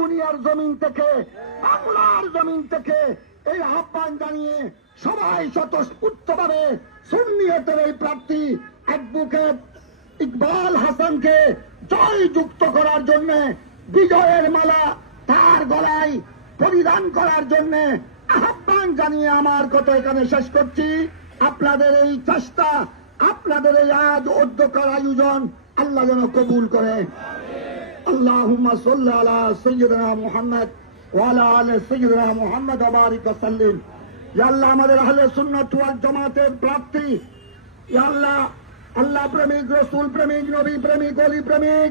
রাঙ্গুনিয়ার জমিন থেকে, বাংলার জমিন থেকে এই আহ্বান জানিয়ে সবাই স্বতঃস্ফূর্তভাবে সুন্নিয়তের এই প্রার্থী অ্যাডভোকেট ইকবাল হাসানকে জয় যুক্ত করার জন্য, বিজয়ের মালা তার গলায় পরিধান করার জন্য আহ্বান জানিয়ে আমার কথা এখানে শেষ করছি। আপনাদের এই চেষ্টা, আপনাদের এই আজ অধ্যকার আয়োজন আল্লাহ যেন কবুল করে। আমাদের আহলে সুন্নাত ওয়াল জামাতের প্রার্থী ইয়া আল্লাহ আল্লাহ প্রেমিক প্রেমিক, নবী প্রেমিক প্রেমিক,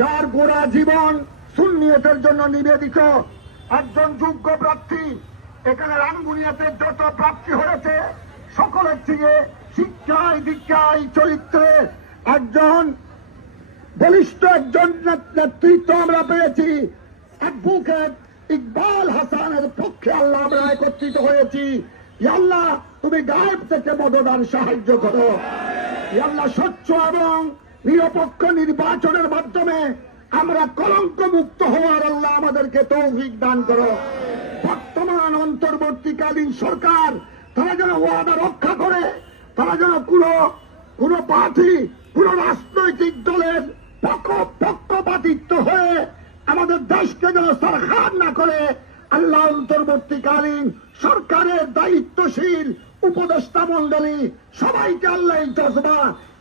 যার গোড়া জীবন সুন্নিয়তের জন্য নিবেদিত, একজন যোগ্য প্রার্থী, এখানে রামগুনিয়াতে যত প্রাপ্তি হয়েছে, সকলের থেকে শিক্ষায় দীক্ষায় চরিত্রে একজন বলিষ্ঠ একজন নেতৃত্ব আমরা পেয়েছি। অ্যাডভোকেট ইকবাল হাসানের পক্ষে আল্লাহ আমরা একত্রিত হয়েছি। আল্লাহ, তুমি গায়েব থেকে মদদার সাহায্য করো। আল্লাহ, স্বচ্ছ এবং নিরপেক্ষ নির্বাচনের মাধ্যমে আমরা কলঙ্ক মুক্ত হওয়ার আল্লাহ আমাদেরকে তৌফিক দান করো। বর্তমান, অন্তর্বর্তীকালীন সরকার, তারা যেন ওয়াদা রক্ষা করে, তারা যেন কোনো কোন পার্টি, কোন রাজনৈতিক দলের পক্ষপাতিত্ব হয়ে আমাদের দেশকে যেন সরকার না করে, আল্লাহ অন্তর্বর্তীকালীন সরকারের দায়িত্বশীল উপদেষ্টা মন্ডলী সবাইকে আল্লাহ এই জজবা,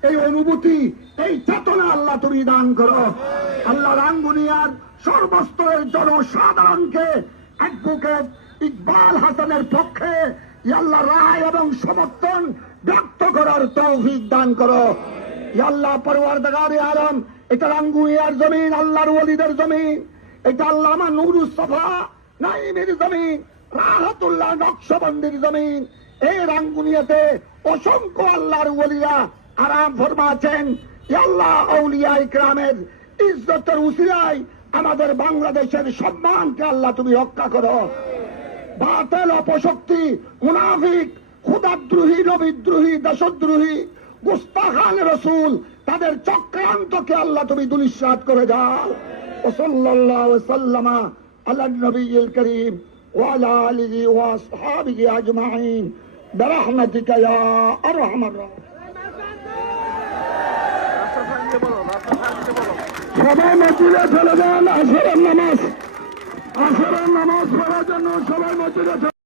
এই অনুভূতি, এই চেতনা আল্লাহ তুমি দান করো। আল্লাহ রাঙ্গুনিয়ার সর্বস্তরের জনসাধারণকে অ্যাডভোকেট ইকবাল হাসানের পক্ষে ইয়াল্লাহ রায় এবং সমর্থন ব্যক্ত করার তৌফিক দান করো। ইয়াল্লাহ পরওয়ারদাগারে আলম, এটা রাঙ্গুনিয়ার জমিন, আল্লাহর ওলিদের জমিন। এটা আল্লামা নুরুস সফা, নাইমের জমিন, রাহাতুল্লাহ নকশবন্দির জমিন। এই রাঙ্গুনিয়াতে অসংখ্য আল্লাহর ওলিরা আরাম ফরমাছেন আল্লাহ আউলিয়া ইকরামের ইজ্জতের উসিলায় আমাদের বাংলাদেশের সম্মানকে আল্লাহ তুমি রক্ষা করো। বাতেল অপশক্তি, মুনাফিক খুদাদ্রোহী রবিদ্রোহী, দেশদ্রোহী গুস্তাখান রসুল তাদের চক্রান্তকে আল্লাহ তুমি দুলিশ্বাত করে যাও ওসল্লাল্লাহু সাল্লামা আলা নবীল করিম ওয়ালা আলিহি ওয়া আসহাবিহি আজমাইন برحمتك يا ارحم الراحمين সবাই মসজিদে চলে যান আসরের নামাজ আসরের নামাজ পড়ার জন্য সবাই মসজিদে চলে